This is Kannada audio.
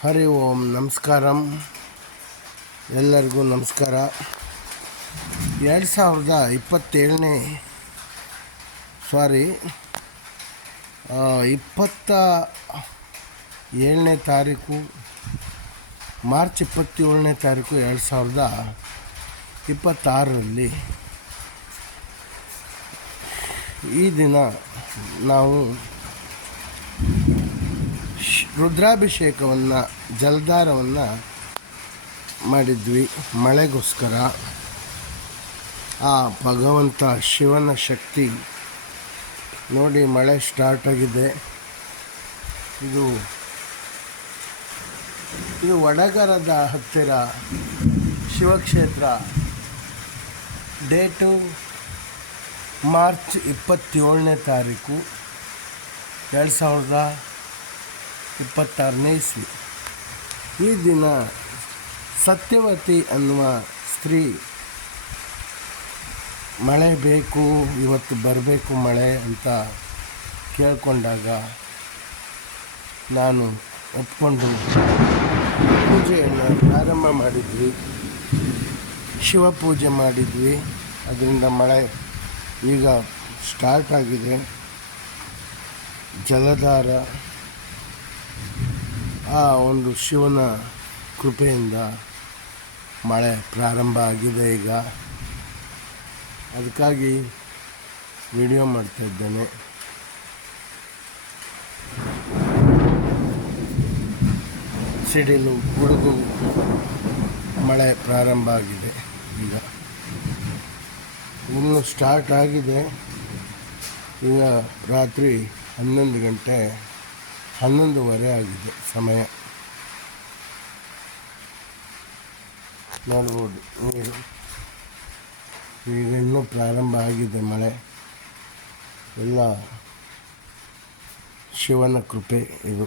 ಹರಿ ಓಂ ನಮಸ್ಕಾರಂ. ಎಲ್ಲರಿಗೂ ನಮಸ್ಕಾರ. 27ನೇ ತಾರೀಕು ಮಾರ್ಚ್ 27ನೇ ತಾರೀಕು 2026ರಲ್ಲಿ ಈ ದಿನ ನಾವು ರುದ್ರಾಭಿಷೇಕವನ್ನು ಜಲಧಾರವನ್ನು ಮಾಡಿದ್ವಿ. ಮಳೆಗೋಸ್ಕರ ಆ ಭಗವಂತ ಶಿವನ ಶಕ್ತಿ ನೋಡಿ ಮಳೆ ಸ್ಟಾರ್ಟ್ ಆಗಿದೆ. ಇದು ವಡಗರದ ಹತ್ತಿರ ಶಿವಕ್ಷೇತ್ರ. ಡೇಟು ಮಾರ್ಚ್ 27ನೇ ತಾರೀಕು 2026ನೇ ಇಸ್ವಿ. ಈ ದಿನ ಸತ್ಯವತಿ ಅನ್ನುವ ಸ್ತ್ರೀ ಮಳೆ ಬೇಕು, ಇವತ್ತು ಬರಬೇಕು ಮಳೆ ಅಂತ ಕೇಳಿಕೊಂಡಾಗ ನಾನು ಒಪ್ಕೊಂಡು ಪೂಜೆಯನ್ನು ಪ್ರಾರಂಭ ಮಾಡಿದ್ವಿ. ಶಿವ ಪೂಜೆ ಮಾಡಿದ್ವಿ. ಅದರಿಂದ ಮಳೆ ಈಗ ಸ್ಟಾರ್ಟ್ ಆಗಿದೆ. ಜಲಧಾರ ಆ ಒಂದು ಶಿವನ ಕೃಪೆಯಿಂದ ಮಳೆ ಪ್ರಾರಂಭ ಆಗಿದೆ. ಈಗ ಅದಕ್ಕಾಗಿ ವಿಡಿಯೋ ಮಾಡ್ತಾಯಿದ್ದೇನೆ. ಸಿಡಿಲು ಗುಡುಗು ಮಳೆ ಪ್ರಾರಂಭ ಆಗಿದೆ. ಈಗ ಇನ್ನು ಸ್ಟಾರ್ಟ್ ಆಗಿದೆ. ಈಗ ರಾತ್ರಿ 11 ಗಂಟೆ 11:15 ಆಗಿದೆ ಸಮಯ. ನೋಡ್ಬೋದು ನೀರು ಈಗ ಇನ್ನೂ ಪ್ರಾರಂಭ ಆಗಿದೆ. ಮಳೆ ಎಲ್ಲ ಶಿವನ ಕೃಪೆ ಇದು.